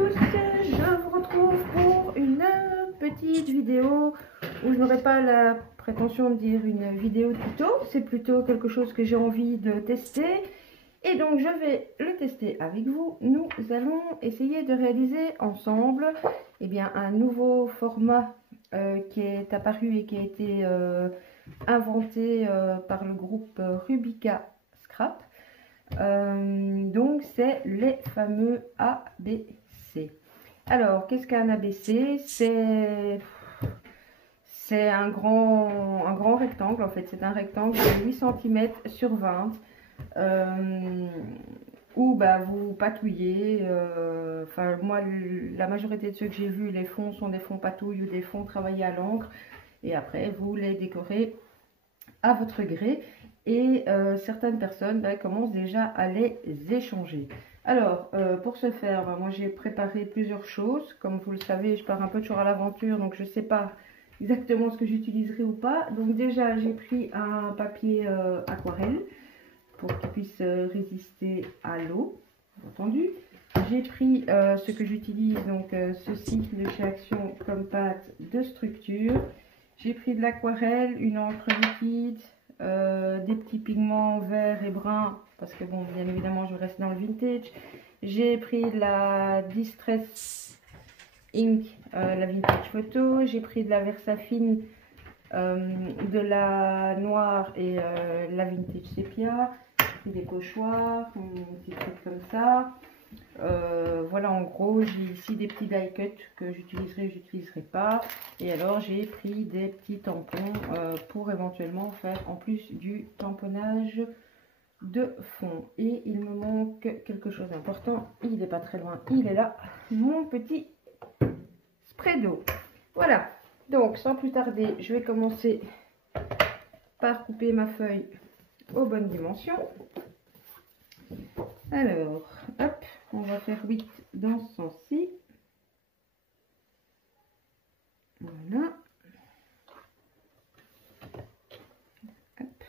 tous, je vous retrouve pour une petite vidéo où je n'aurai pas la prétention de dire une vidéo tuto, c'est plutôt quelque chose que j'ai envie de tester et donc je vais le tester avec vous. Nous allons essayer de réaliser ensemble un nouveau format qui est apparu et qui a été inventé par le groupe Rubica Scrap. Donc c'est les fameux ABC. Alors qu'est-ce qu'un ABC? C'est un grand rectangle, en fait c'est un rectangle de 8 cm sur 20 où vous patouillez. Enfin moi la majorité de ceux que j'ai vus, les fonds sont des fonds patouilles ou des fonds travaillés à l'encre et après vous les décorez à votre gré. Et certaines personnes commencent déjà à les échanger. Alors pour ce faire, moi j'ai préparé plusieurs choses. Comme vous le savez, je pars un peu toujours à l'aventure, donc je ne sais pas exactement ce que j'utiliserai ou pas. Donc déjà j'ai pris un papier aquarelle pour qu'il puisse résister à l'eau, entendu. J'ai pris ce que j'utilise, donc ceci de chez Action comme pâte de structure. J'ai pris de l'aquarelle, une encre liquide, des petits pigments verts et bruns parce que bon, bien évidemment je reste dans le vintage. J'ai pris de la Distress Ink, la vintage photo. J'ai pris de la Versafine, de la noire et la vintage sépia. J'ai pris des pochoirs, un petit truc comme ça. Voilà, en gros j'ai ici des petits die cut que j'utiliserai pas, et alors j'ai pris des petits tampons pour éventuellement faire en plus du tamponnage de fond. Et il me manque quelque chose d'important, il n'est pas très loin, il est là, mon petit spray d'eau. Voilà, donc sans plus tarder je vais commencer par couper ma feuille aux bonnes dimensions. Alors hop, on va faire 8 dans ce sens-ci. Voilà. Hop.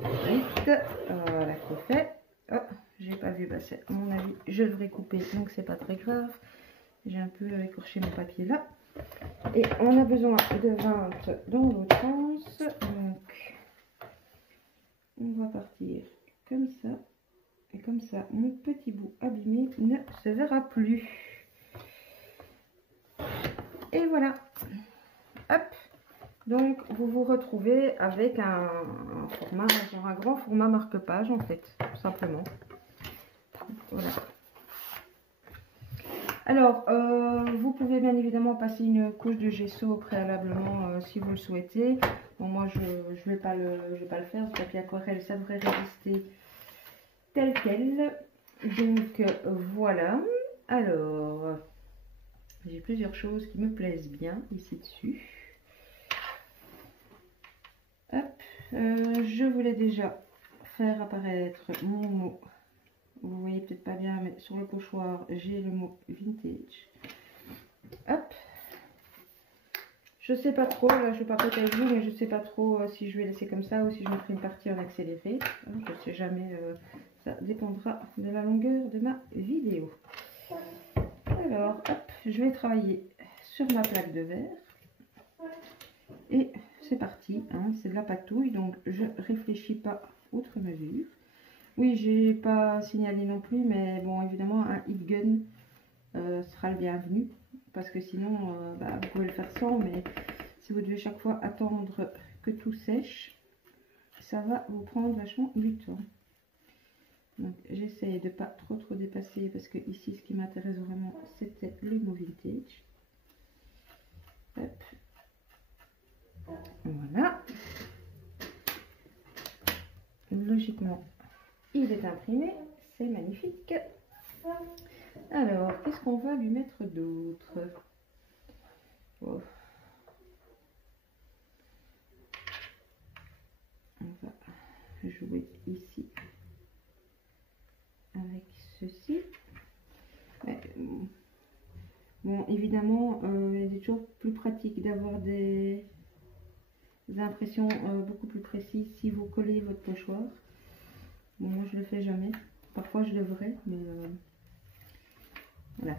8. Voilà, c'est fait. Oh, j'ai pas vu passer. À mon avis, je devrais couper, donc c'est pas très grave. J'ai un peu écorché mon papier là. Et on a besoin de 20 dans l'autre sens. Donc, on va partir comme ça. Et comme ça, mon petit bout abîmé ne se verra plus. Et voilà. Hop. Donc, vous vous retrouvez avec un format, genre un grand format marque-page en fait, tout simplement. Voilà. Alors, vous pouvez bien évidemment passer une couche de gesso préalablement si vous le souhaitez. Bon, moi, je vais pas le faire. Ce papier aquarelle, ça devrait résister tel quel. Donc voilà. Alors j'ai plusieurs choses qui me plaisent bien ici dessus. Hop, je voulais déjà faire apparaître mon mot. Vous voyez peut-être pas bien, mais sur le pochoir j'ai le mot vintage. Hop, je sais pas trop, là je papote avec vous, mais je sais pas trop si je vais laisser comme ça ou si je me ferai une partie en accéléré. Je sais jamais. Ça dépendra de la longueur de ma vidéo. Alors, hop, je vais travailler sur ma plaque de verre. Et c'est parti, hein, c'est de la patouille, donc je réfléchis pas outre mesure. Oui, j'ai pas signalé non plus, mais bon, évidemment, un heat gun sera le bienvenu. Parce que sinon, vous pouvez le faire sans, mais si vous devez chaque fois attendre que tout sèche, ça va vous prendre vachement du temps. Donc j'essaye de pas trop dépasser parce que ici ce qui m'intéresse vraiment c'était le mot vintage. Hop. Voilà. Logiquement il est imprimé, c'est magnifique. Alors qu'est-ce qu'on va lui mettre d'autre? Oh. On va jouer ici avec ceci. Bon, évidemment, il est toujours plus pratique d'avoir des impressions beaucoup plus précises si vous collez votre pochoir. Bon, moi je le fais jamais Parfois je devrais, mais voilà.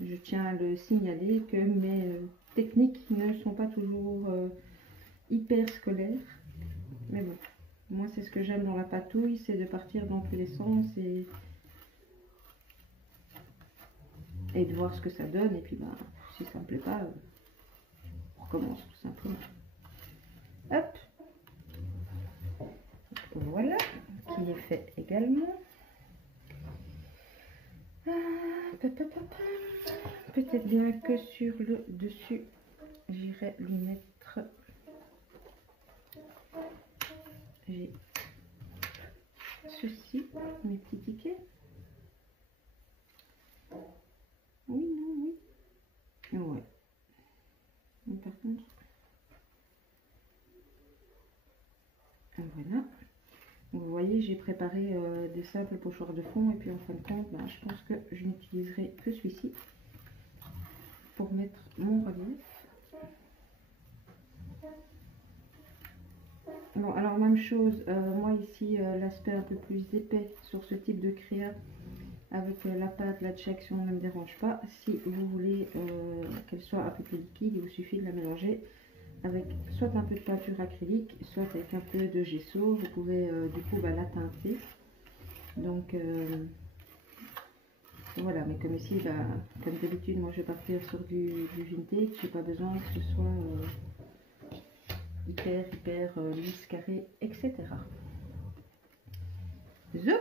Je tiens à le signaler que mes techniques ne sont pas toujours hyper scolaires. Mais bon, moi c'est ce que j'aime dans la patouille, c'est de partir dans tous les sens et de voir ce que ça donne. Et puis bah, si ça me plaît pas, on recommence tout simplement. Hop, voilà, qui est fait également. Peut-être bien que sur le dessus, j'irai lui mettre. J'ai ceci, mes petits tickets. Oui, non, oui. Ouais. Mais par contre, voilà. Vous voyez, j'ai préparé des simples pochoirs de fond et puis en fin de compte, bah, je pense que je n'utiliserai que celui-ci pour mettre mon relief. Bon, alors même chose, moi ici, l'aspect un peu plus épais sur ce type de créa avec la pâte, la action ne me dérange pas. Si vous voulez qu'elle soit un peu plus liquide, il vous suffit de la mélanger avec soit un peu de peinture acrylique, soit avec un peu de gesso. Vous pouvez du coup la teinter. Donc voilà, mais comme ici, bah, comme d'habitude, moi je vais partir sur du vintage. J'ai pas besoin que ce soit hyper lisse, carré, etc. Zoup.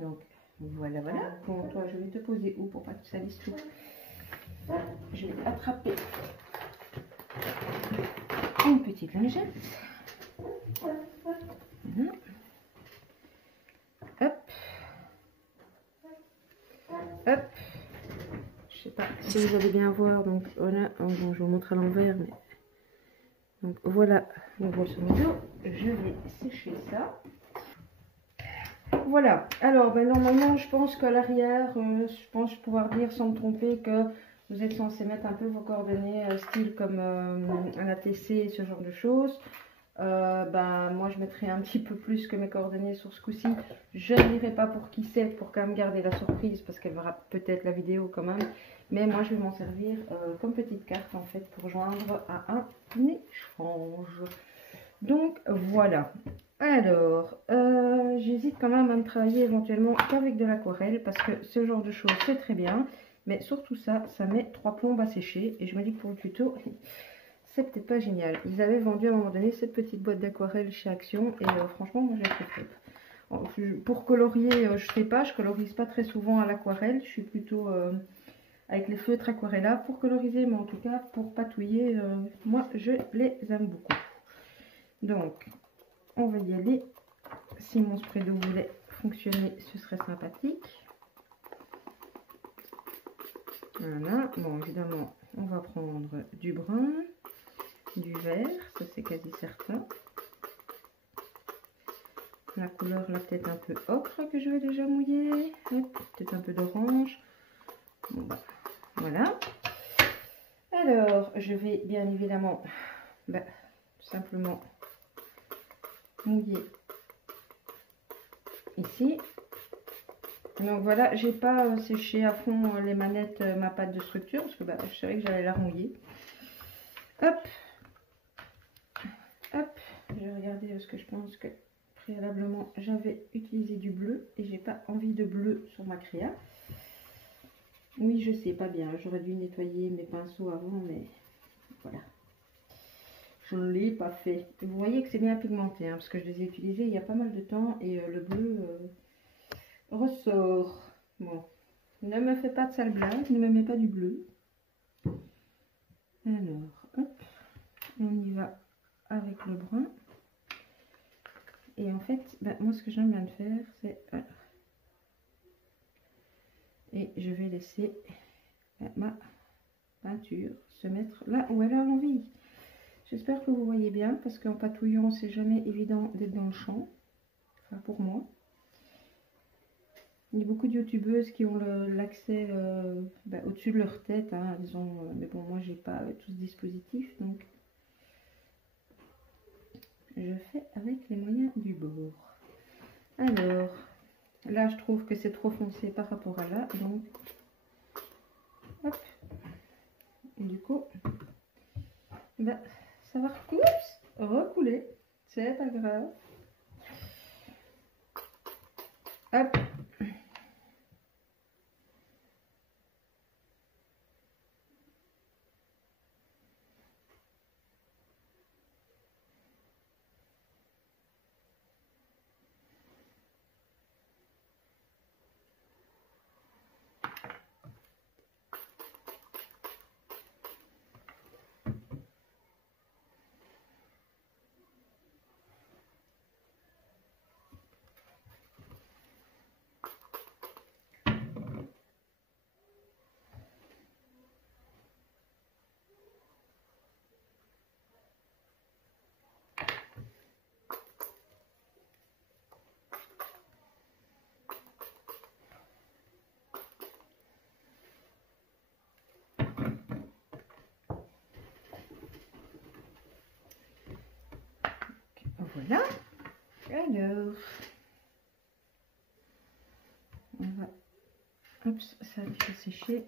Donc voilà. Bon, toi, je vais te poser où pour pas que ça lisse tout. Je vais attraper une petite lingette. Voilà. Hop. Je sais pas si vous allez bien voir. Donc voilà. Oh, bon, je vous montre à l'envers. Mais... donc voilà. Grosso modo, je vais sécher ça. Voilà. Alors, ben, normalement, je pense qu'à l'arrière, je pense pouvoir dire sans me tromper que vous êtes censé mettre un peu vos coordonnées, style comme un ATC, ce genre de choses. Ben, moi, je mettrai un petit peu plus que mes coordonnées sur ce coup-ci. Je ne dirai pas pour qui c'est, pour quand même garder la surprise, parce qu'elle verra peut-être la vidéo quand même. Mais moi, je vais m'en servir comme petite carte, en fait, pour joindre à un échange. Donc, voilà. Alors, j'hésite quand même à me travailler éventuellement qu'avec de l'aquarelle, parce que ce genre de choses, c'est très bien. Mais surtout ça, ça met 3 plombes à sécher. Et je me dis que pour le tuto, c'est peut-être pas génial. Ils avaient vendu à un moment donné cette petite boîte d'aquarelle chez Action. Et franchement, moi, j'ai trouvé top. Pour colorier, je sais pas, je colorise pas très souvent à l'aquarelle. Je suis plutôt avec les feutres aquarella pour coloriser. Mais en tout cas, pour patouiller, moi, je les aime beaucoup. Donc, on va y aller. Si mon spray d'eau voulait fonctionner, ce serait sympathique. Voilà. Bon, évidemment, on va prendre du brun, du vert, ça c'est quasi certain. La couleur, là, peut-être un peu ocre que je vais déjà mouiller. Peut-être un peu d'orange. Bon, bah, voilà. Alors, je vais bien évidemment simplement mouiller ici. Donc voilà, j'ai pas séché à fond les manettes, ma pâte de structure, parce que je savais que j'allais la remouiller. Hop, hop, je vais regarder ce que je pense que préalablement j'avais utilisé du bleu et j'ai pas envie de bleu sur ma créa. Oui, je sais, pas bien, j'aurais dû nettoyer mes pinceaux avant, mais voilà. Je ne l'ai pas fait. Vous voyez que c'est bien pigmenté, hein, parce que je les ai utilisés il y a pas mal de temps et le bleu ressort. Bon, ne me fais pas de sale blague, ne me mets pas du bleu. Alors, hop, on y va avec le brun. Et en fait, moi ce que j'aime bien faire, c'est... voilà. Et je vais laisser ma peinture se mettre là où elle a envie. J'espère que vous voyez bien, parce qu'en patouillant, c'est jamais évident d'être dans le champ. Enfin, pour moi. Il y a beaucoup de youtubeuses qui ont l'accès au-dessus de leur tête, hein, disons, mais bon, moi j'ai pas tout ce dispositif, donc je fais avec les moyens du bord. Alors, Là, je trouve que c'est trop foncé par rapport à là. Donc, hop. Et du coup, ben, ça va recouler. C'est pas grave. Hop. Voilà. Alors, on va, hop, ça a déjà séché.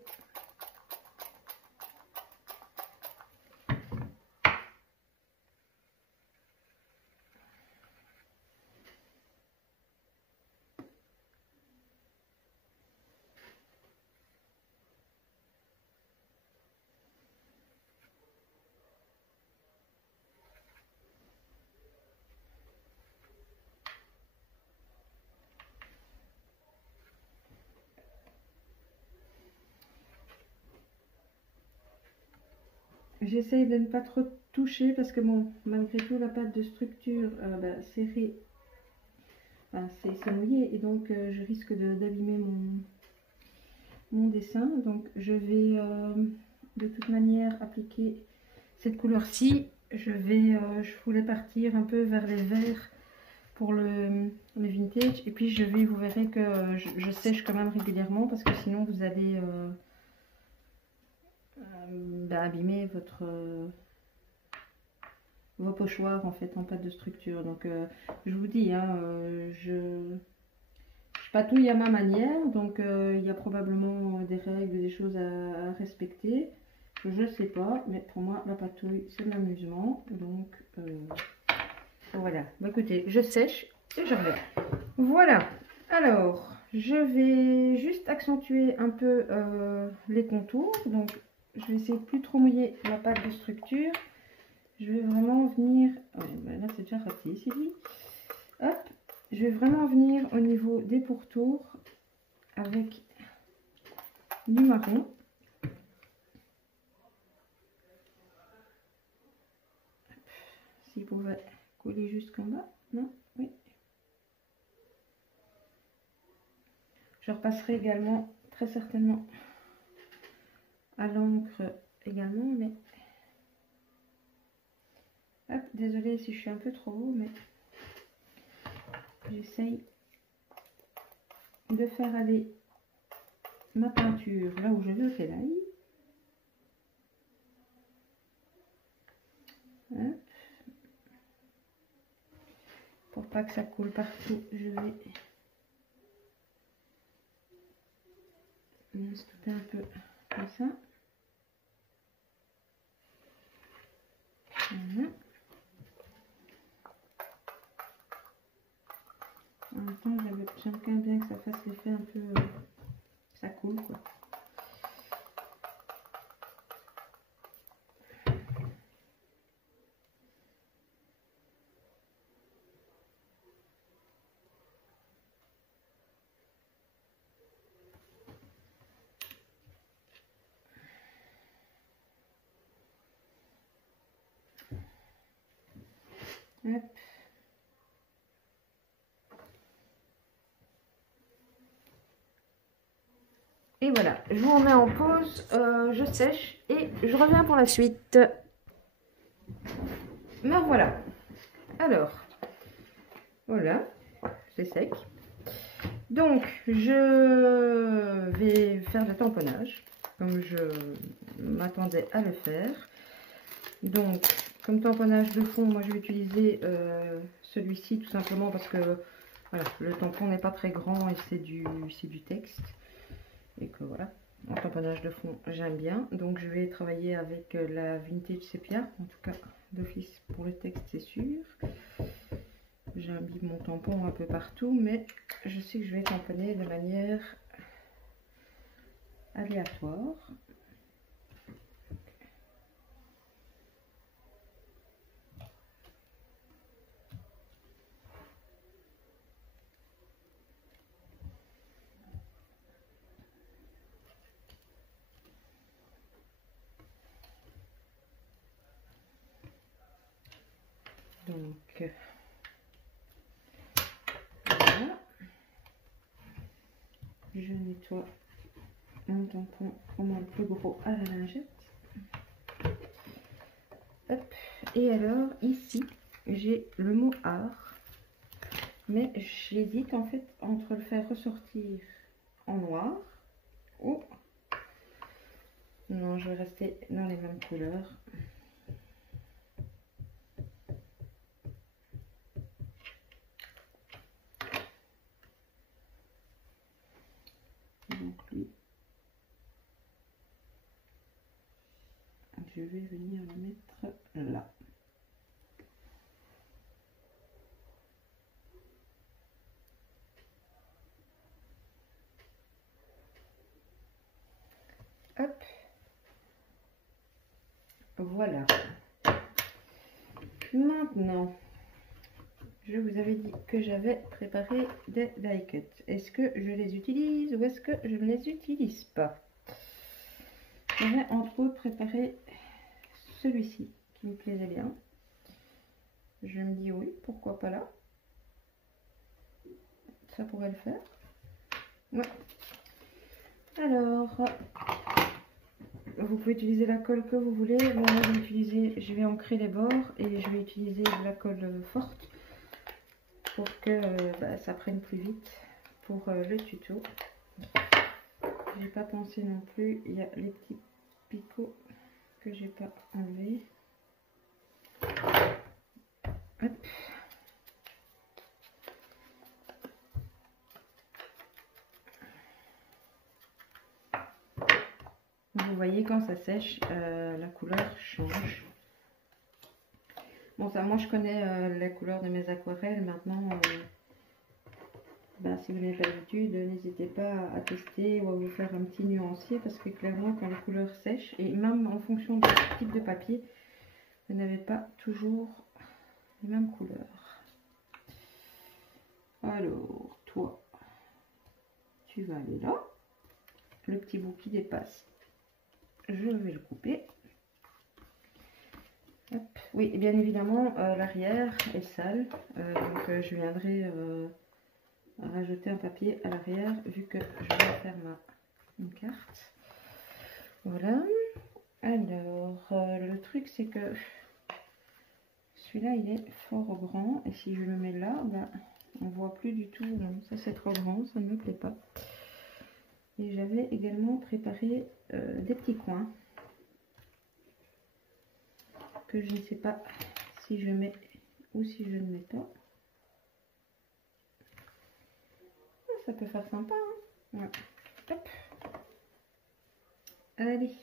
J'essaye de ne pas trop toucher parce que bon, malgré tout, la pâte de structure serrée, c'est mouillé et donc je risque d'abîmer mon dessin. Donc je vais de toute manière appliquer cette couleur-ci. Je voulais partir un peu vers les verts pour le vintage et puis vous verrez que je sèche quand même régulièrement parce que sinon vous allez abîmer vos pochoirs en fait en pâte de structure. Donc je vous dis, hein, je patouille à ma manière, donc il y a probablement des règles, des choses à respecter. Je sais pas, mais pour moi la patouille c'est de l'amusement. Donc voilà, bah, écoutez, je sèche et je reviens. Voilà, alors je vais juste accentuer un peu les contours. Donc je vais essayer de plus trop mouiller la pâte de structure. Je vais vraiment venir, là c'est déjà raté ici, hop, je vais vraiment venir au niveau des pourtours avec du marron. S'il pouvait coller jusqu'en bas, non, oui. Je repasserai également très certainement à l'encre également, mais hop, désolée si je suis un peu trop haut, mais j'essaye de faire aller ma peinture là où je veux qu'elle aille. Hop. Pour pas que ça coule partout, je vais stopper un peu comme ça. Voilà. En même temps, j'aime quand même bien que ça fasse l'effet un peu... ça coule quoi. Hop. Et voilà, je vous remets en pause, je sèche et je reviens pour la suite. Me voilà. Alors, voilà, c'est sec. Donc, je vais faire le tamponnage, comme je m'attendais à le faire. Donc, comme tamponnage de fond, moi je vais utiliser celui-ci tout simplement parce que Voilà, le tampon n'est pas très grand et c'est du texte. Et que voilà, en tamponnage de fond, j'aime bien. Donc je vais travailler avec la Vintage Sepia, en tout cas d'office pour le texte, c'est sûr. J'imbibe mon tampon un peu partout, mais je sais que je vais tamponner de manière aléatoire. Donc voilà, je nettoie mon tampon au moins le plus gros à la lingette. Hop. Et alors ici j'ai le mot art, mais j'hésite en fait entre le faire ressortir en noir ou non, je vais rester dans les mêmes couleurs. Donc lui, je vais venir le mettre là. Hop. Voilà. Maintenant, je vous avais dit que j'avais préparé des die cuts. Est-ce que je les utilise ou est-ce que je ne les utilise pas? J'avais entre autres préparé celui-ci qui me plaisait bien. Je me dis oui, pourquoi pas là? Ça pourrait le faire. Ouais. Alors, vous pouvez utiliser la colle que vous voulez. Moi, je vais ancrer les bords et je vais utiliser de la colle forte pour que ça prenne plus vite pour le tuto. J'ai pas pensé non plus, il y a les petits picots que j'ai pas enlevés. Hop. Vous voyez quand ça sèche, la couleur change. Bon, ça, moi je connais la couleur de mes aquarelles. Maintenant, si vous n'avez pas l'habitude, n'hésitez pas à tester ou à vous faire un petit nuancier, parce que clairement quand la couleur sèche, et même en fonction du type de papier, vous n'avez pas toujours les mêmes couleurs. Alors, toi, tu vas aller là. Le petit bout qui dépasse, je vais le couper. Hop. Oui, et bien évidemment, l'arrière est sale, donc je viendrai rajouter un papier à l'arrière vu que je vais faire une carte. Voilà. Alors, le truc c'est que celui-là il est fort grand et si je le mets là, on voit plus du tout. Non, ça c'est trop grand, ça ne me plaît pas. Et j'avais également préparé des petits coins que je ne sais pas si je mets ou si je ne mets pas. Ça peut faire sympa, hein. Ouais. Hop. Allez,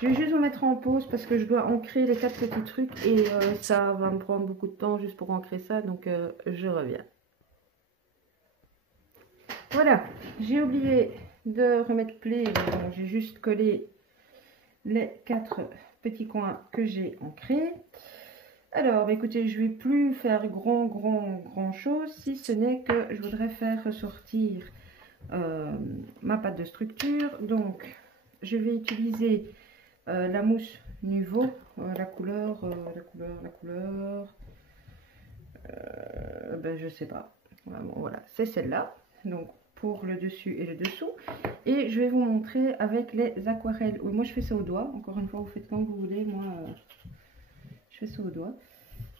je vais juste vous mettre en pause parce que je dois ancrer les 4 petits trucs et ça va me prendre beaucoup de temps juste pour ancrer ça, donc je reviens. Voilà, j'ai oublié de remettre play, bon, j'ai juste collé les 4 petits coins que j'ai ancrés. Alors, écoutez, je vais plus faire grand chose, si ce n'est que je voudrais faire ressortir ma pâte de structure. Donc, je vais utiliser la mousse Nuvo, la couleur, je sais pas. Bon, voilà, c'est celle-là. Donc, pour le dessus et le dessous. Et je vais vous montrer avec les aquarelles. Oui, moi, je fais ça au doigt. Encore une fois, vous faites comme vous voulez. Moi, je fais ça au doigt.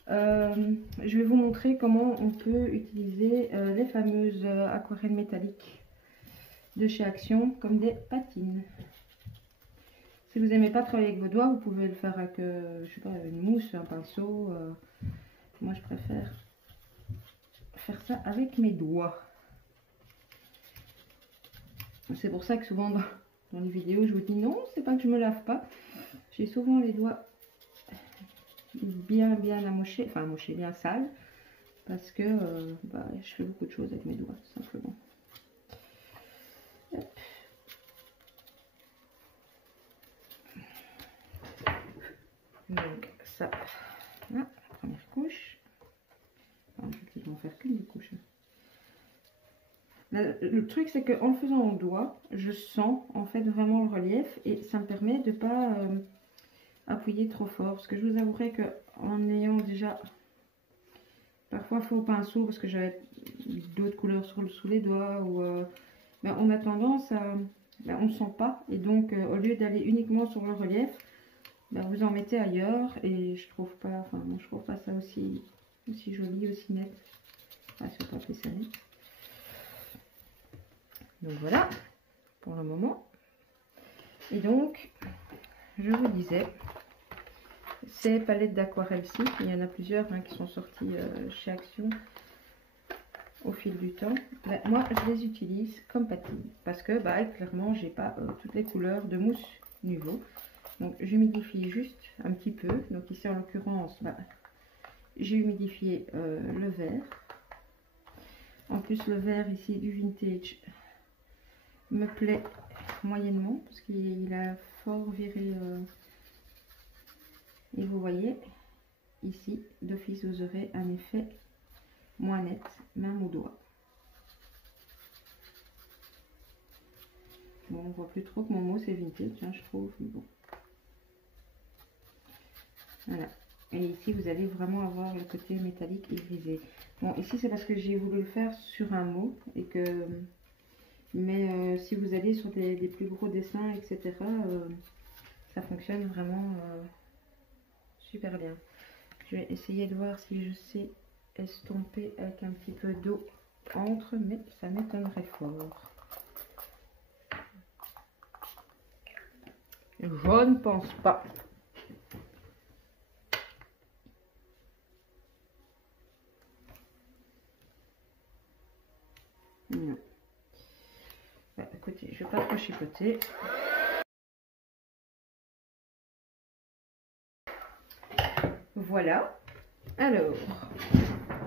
Je vais vous montrer comment on peut utiliser les fameuses aquarelles métalliques de chez Action comme des patines. Si vous n'aimez pas travailler avec vos doigts, vous pouvez le faire avec je sais pas, une mousse, un pinceau. Moi je préfère faire ça avec mes doigts. C'est pour ça que souvent dans les vidéos je vous dis non, c'est pas que je me lave pas. J'ai souvent les doigts bien amochés, enfin amochés, bien sales. Parce que je fais beaucoup de choses avec mes doigts, tout simplement. Hop. Donc ça, voilà, la première couche. Enfin, je vais en faire qu'une des couches. Le truc c'est qu'en le faisant au doigt, je sens en fait vraiment le relief et ça me permet de ne pas appuyer trop fort. Parce que je vous avouerai que en ayant déjà parfois faux pinceau, parce que j'avais d'autres couleurs sous les doigts, ou on a tendance à... on ne sent pas. Et donc, au lieu d'aller uniquement sur le relief, vous en mettez ailleurs. Et je trouve pas, enfin, moi, je trouve pas ça aussi joli, aussi net. Ah, c'est pas fait ça. Donc voilà, pour le moment. Et donc, je vous disais, ces palettes d'aquarelle-ci, il y en a plusieurs qui sont sorties chez Action au fil du temps. Moi, je les utilise comme patine parce que clairement, j'ai pas toutes les couleurs de mousse Nuvo. Donc, j'humidifie juste un petit peu. Donc, ici, en l'occurrence, j'ai humidifié le vert. En plus, le vert ici du vintage me plaît moyennement parce qu'il a fort viré. Et vous voyez, ici, d'office, vous aurez un effet moins net, même au doigt. Bon, on voit plus trop que mon mot c'est vintage, je trouve. Mais bon. Voilà. Et ici, vous allez vraiment avoir le côté métallique et grisé. Bon, ici, c'est parce que j'ai voulu le faire sur un mot et que... Mais si vous allez sur des plus gros dessins, etc., ça fonctionne vraiment super bien. Je vais essayer de voir si je sais estomper avec un petit peu d'eau entre, mais ça m'étonnerait fort. Je ne pense pas. Non. Écoutez, je ne vais pas trop chipoter. Voilà. Alors,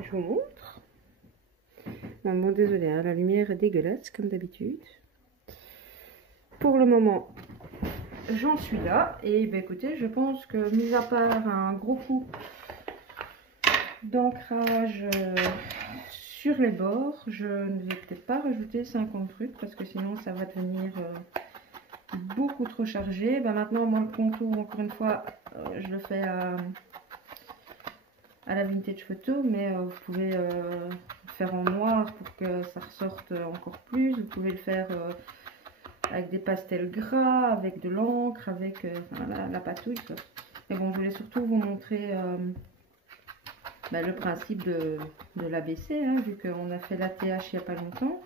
je vous montre. Bon, désolé, hein, la lumière est dégueulasse comme d'habitude. Pour le moment, j'en suis là. Et écoutez, je pense que mis à part un gros coup d'ancrage sur les bords, je ne vais peut-être pas rajouter 50 trucs parce que sinon ça va devenir beaucoup trop chargé. Maintenant, moi, le contour, encore une fois, je le fais à la vintage photo, mais vous pouvez faire en noir pour que ça ressorte encore plus. Vous pouvez le faire avec des pastels gras, avec de l'encre, avec la patouille. Et bon, je voulais surtout vous montrer le principe de l'ABC, vu qu'on a fait l'ATH il n'y a pas longtemps.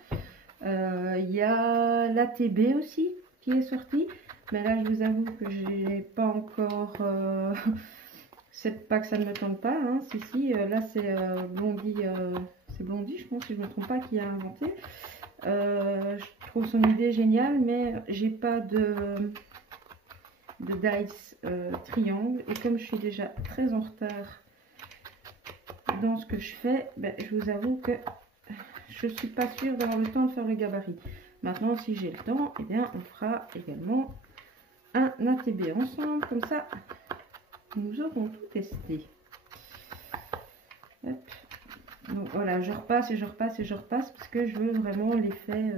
Il y a l'ATB aussi qui est sorti, mais là je vous avoue que j'ai pas encore... c'est pas que ça ne me tente pas, si, là c'est Blondie, je pense, si je ne me trompe pas, qui a inventé. Je trouve son idée géniale, mais j'ai pas de dice triangle, et comme je suis déjà très en retard dans ce que je fais, je vous avoue que je suis pas sûre d'avoir le temps de faire le gabarit. Maintenant, si j'ai le temps, eh bien on fera également un ATB ensemble, comme ça nous aurons tout testé. Hop. Donc voilà, je repasse et je repasse et je repasse parce que je veux vraiment l'effet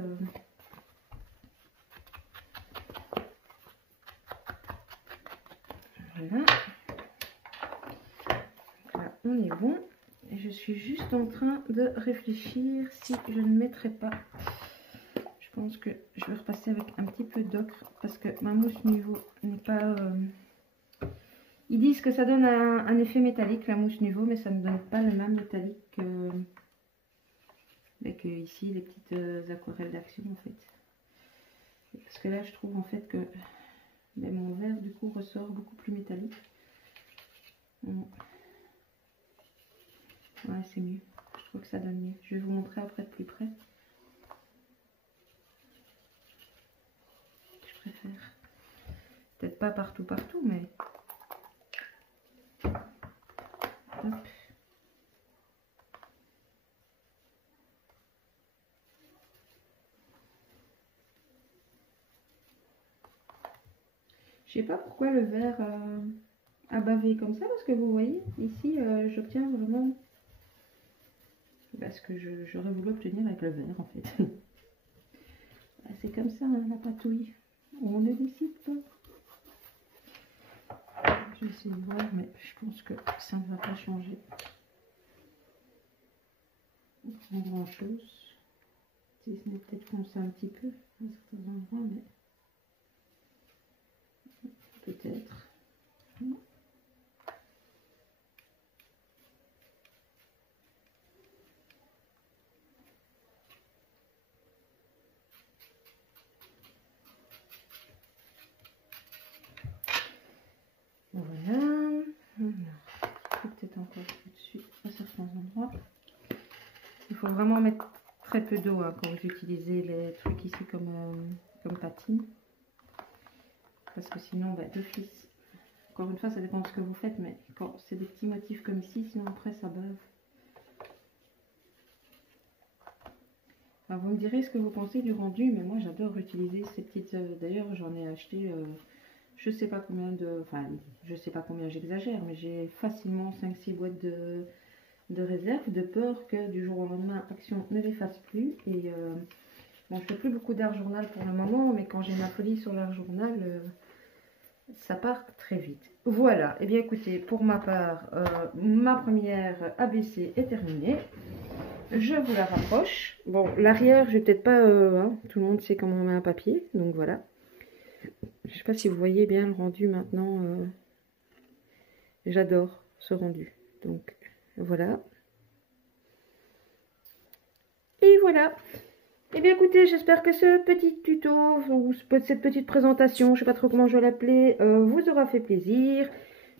voilà. Voilà, on est bon. Et je suis juste en train de réfléchir si je ne mettrai pas. Je pense que je vais repasser avec un petit peu d'ocre parce que ma mousse Nuvo n'est pas... Ils disent que ça donne un effet métallique, la mousse Nuvo, mais ça ne donne pas le même métallique que ici, les petites aquarelles d'Action, en fait. Parce que là, je trouve en fait que mon vert, du coup, ressort beaucoup plus métallique. Ouais, c'est mieux. Je trouve que ça donne mieux. Je vais vous montrer après de plus près. Je préfère. Peut-être pas partout, mais... Hop. Je sais pas pourquoi le verre a bavé comme ça, parce que vous voyez, ici, j'obtiens vraiment ce que j'aurais voulu obtenir avec le verre, en fait. C'est comme ça, hein, la patouille. On ne décide pas. Je vais essayer de voir, mais je pense que ça ne va pas changer grand chose. Si ce n'est peut-être foncé un petit peu à certains endroits, mais peut-être. Voilà. Peut-être encore au-dessus à certains endroits. Il faut vraiment mettre très peu d'eau hein, quand vous utilisez les trucs ici comme patine. Parce que sinon, d'office, encore une fois, ça dépend de ce que vous faites, mais quand c'est des petits motifs comme ici, sinon après ça bave. Enfin, vous me direz ce que vous pensez du rendu, mais moi j'adore utiliser ces petites... D'ailleurs, j'en ai acheté, je sais pas combien de... Enfin, je sais pas combien j'exagère, mais j'ai facilement 5-6 boîtes de réserve, de peur que du jour au lendemain, Action ne les fasse plus. Et bon, je fais plus beaucoup d'art journal pour le moment, mais quand j'ai ma folie sur l'art journal, ça part très vite. Voilà, et bien écoutez, pour ma part, ma première ABC est terminée. Je vous la rapproche. Bon, l'arrière, je vais peut-être pas... hein, tout le monde sait comment on met un papier, donc voilà. Je sais pas si vous voyez bien le rendu maintenant. J'adore ce rendu. Donc voilà. Et voilà. Et bien écoutez, j'espère que ce petit tuto, ou cette petite présentation, je sais pas trop comment je vais l'appeler, vous aura fait plaisir.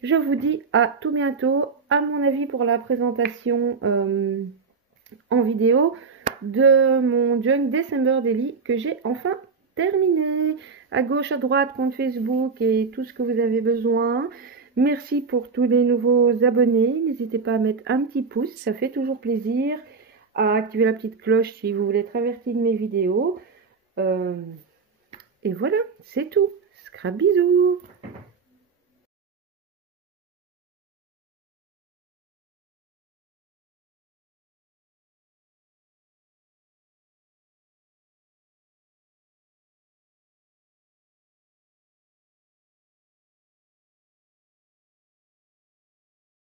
Je vous dis à tout bientôt, à mon avis, pour la présentation en vidéo de mon Junk December Daily que j'ai enfin terminé. À gauche, à droite, compte Facebook et tout ce que vous avez besoin. Merci pour tous les nouveaux abonnés. N'hésitez pas à mettre un petit pouce, ça fait toujours plaisir. À activer la petite cloche si vous voulez être averti de mes vidéos. Et voilà, c'est tout. Scrap bisous.